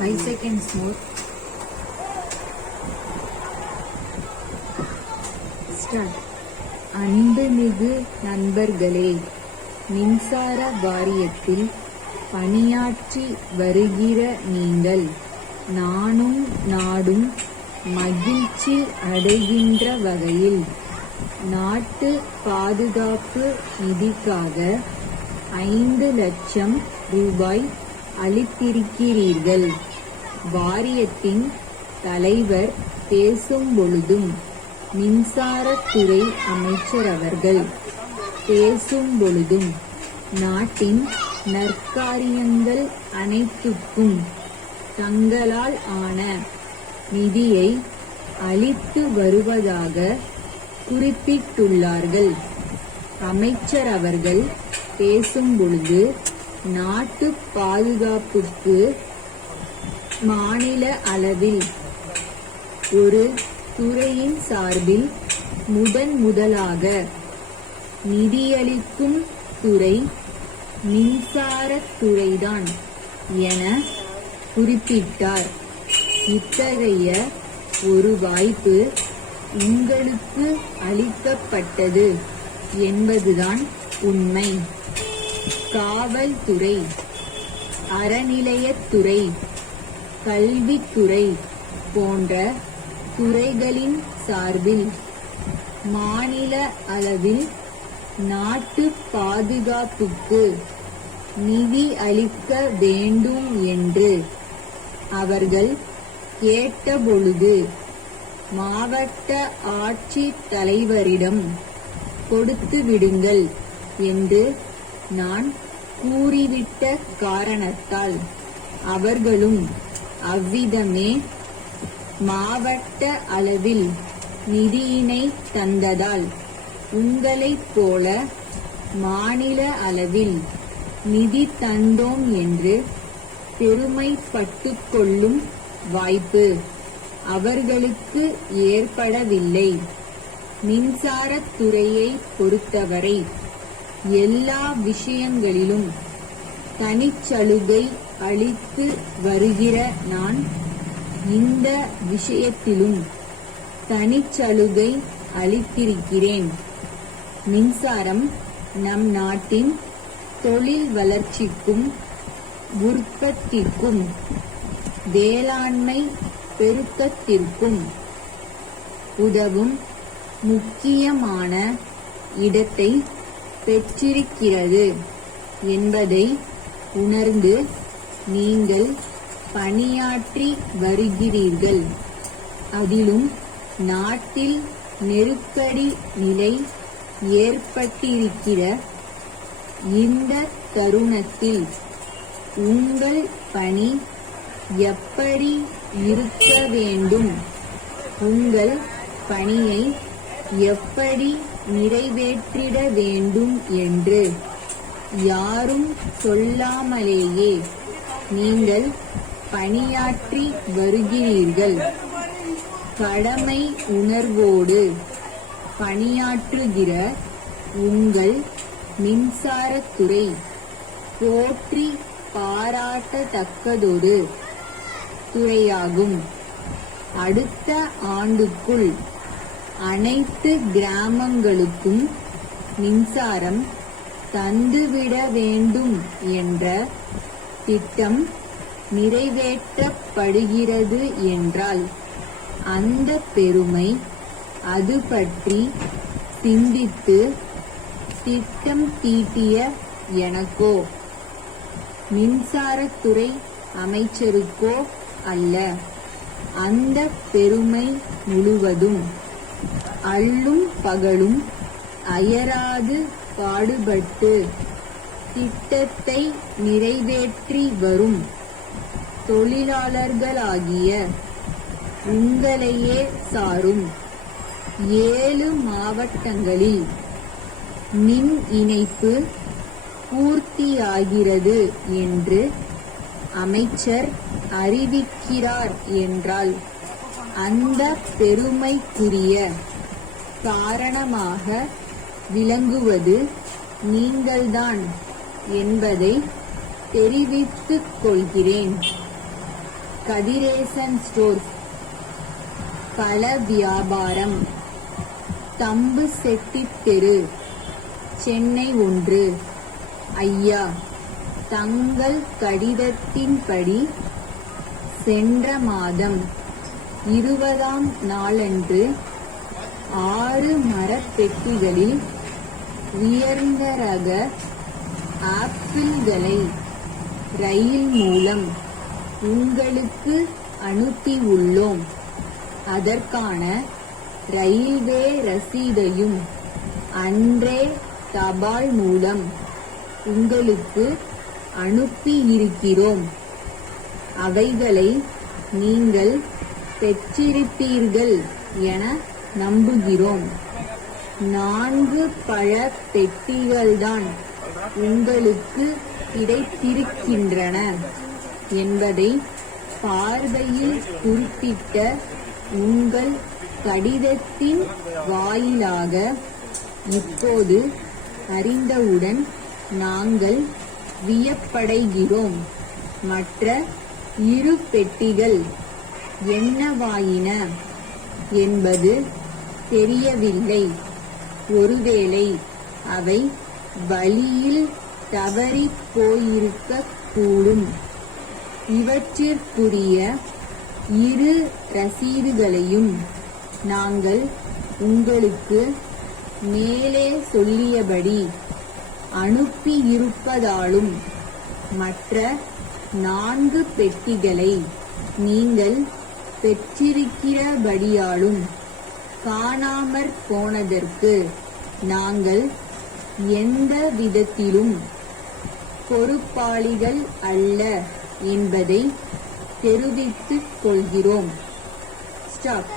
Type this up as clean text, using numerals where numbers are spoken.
5 seconds more. Start. அன்புமிகு நண்பர்களே, மின்சார வாரியத்தில் பணியாற்றி வருகிற நீங்கள் நானும் நாடும் மகிழ்ச்சி அடைகின்ற வகையில் நாட்டு பாதுகாப்பு நிதிக்காக 5 லட்சம் ரூபாய் அளித்திருக்கிறீர்கள். வாரியத்தின் தலைவர் பேசும் பொழுதும் மின்சாரத்துறை அமைச்சர் அவர்கள் பேசும் பொழுதும் நாட்டின் நற்காரியங்கள் அனைத்துக்கும் தங்களால் ஆன நிதியை அளித்து வருவதாக குறிப்பிட்டுள்ளார்கள். அமைச்சர் அவர்கள் பேசும் பொழுது நாட்டு பாதுகாப்புக்கு மாநில அளவில் ஒரு துறையின் சார்பில் முதலாக நிதியளிக்கும் துறை மின்சாரத்துறைதான் என குறிப்பிட்டார். இத்தகைய ஒரு வாய்ப்பு உங்களுக்கு அளிக்கப்பட்டது என்பதுதான் உண்மை. காவல்துறை, அறநிலையத்துறை, கல்வித்துறை போன்ற துறைகளின் சார்பில் மாநில அளவில் நாட்டு பாதுகாப்புக்கு நிதி அளிக்க வேண்டும் என்று அவர்கள் கேட்டபொழுது மாவட்ட ஆட்சித் தலைவரிடம் கொடுத்து விடுங்கள் என்று நான் கூறிவிட்ட காரணத்தால் அவர்களும் அவ்விதமே மாவட்ட அளவில் நிதியினை தந்ததால் உங்களைப் போல மாநில அளவில் நிதி தந்தோம் என்று பெருமைப்பட்டுக் கொள்ளும் வாய்ப்பு அவர்களுக்கு ஏற்படவில்லை. மின்சாரத்துறையை பொறுத்தவரை எல்லா விஷயங்களிலும் தனிச்சலுகை அளித்து வருகிற நான் இந்த விஷயத்திலும் தனிச்சலுகை அளித்திருக்கிறேன். மின்சாரம் நம் நாட்டின் தொழில் வளர்ச்சிக்கும் உற்பத்திக்கும் வேளாண்மை பெருக்கத்திற்கும் உதவும் முக்கியமான இடத்தை பெற்றிருக்கிறது என்பதை உணர்ந்து நீங்கள் பணியாற்றி வருகிறீர்கள். அதிலும் நாட்டில் நெருக்கடி நிலை ஏற்பட்டிருக்கிற இந்த தருணத்தில் உங்கள் பணி எப்படி இருக்க வேண்டும், உங்கள் பணியை எப்படி நிறைவேற்றிட வேண்டும் என்று யாரும் சொல்லாமலேயே நீங்கள் பணியாற்றி வருகிறீர்கள். கடமை உணர்வோடு பணியாற்றுகிற உங்கள் மின்சாரத்துறை போற்றி பாராட்டத்தக்கதொரு துறையாகும். அடுத்த ஆண்டுக்குள் அனைத்து கிராமங்களுக்கும் மின்சாரம் தந்துவிட வேண்டும் என்ற திட்டம் நிறைவேற்றப்படுகிறது என்றால் அந்த பெருமை அது பற்றி சிந்தித்து திட்டம் தீட்டிய எனக்கோ மின்சாரத்துறை அமைச்சருக்கோ அல்ல. அந்த பெருமை முழுவதும் அல்லும் பகலும் அயராது பாடுபட்டு திட்டத்தை நிறைவேற்றி வரும் தொழிலாளர்களாகிய உங்களையே சாரும். 7 மாவட்டங்களில் மின் இணைப்பு பூர்த்தியாகிறது என்று அமைச்சர் அறிவிக்கிறார் என்றால் அந்த பெருமைக்குரிய காரணமாக விளங்குவது நீங்கள்தான் என்பதை தெரிவித்துக் கொள்கிறேன். கதிரேசன் ஸ்டோர்ஸ், பல வியாபாரம், தம்பு செட்டி தெரு, சென்னை 1. ஐயா, தங்கள் கடிதத்தின்படி சென்ற மாதம் 20ஆம் நாளன்று 6 மரப்பெட்டிகளில் உயர்ந்த ரக ஆப்பிள்களை ரயில் மூலம் உங்களுக்கு அனுப்பியுள்ளோம். அதற்கான ரயில்வே ரசீதையும் அன்றே தபால் மூலம் உங்களுக்கு அனுப்பியிருக்கிறோம். அவைகளை நீங்கள் பெற்றிருப்பீர்கள் என நம்புகிறோம். 4 பழ பெட்டிகள்தான் உங்களுக்கு கிடைத்திருக்கின்றன என்பதை பார்வையில் குறிப்பிட்ட உங்கள் கடிதத்தின் வாயிலாக இப்போது அறிந்தவுடன் நாங்கள் வியப்படைகிறோம். மற்ற 2 பெட்டிகள் என்னவாயின என்பது தெரியவில்லை. ஒருவேளை அவை வழியில் தவறிப் போயிருக்கக் கூடும். இவற்றிற்குரிய 2 ரசீதுகளையும் நாங்கள் உங்களுக்கு மேலே சொல்லியபடி அனுப்பியிருப்பதாலும் மற்ற 4 பெட்டிகளை நீங்கள் பெற்றிருக்கிறபடியாலும் காணாமற் போனதற்கு நாங்கள் எந்த விதத்திலும் பொறுப்பாளிகள் அல்ல என்பதை தெரிவித்துக் கொள்கிறோம். ஸ்டாப்.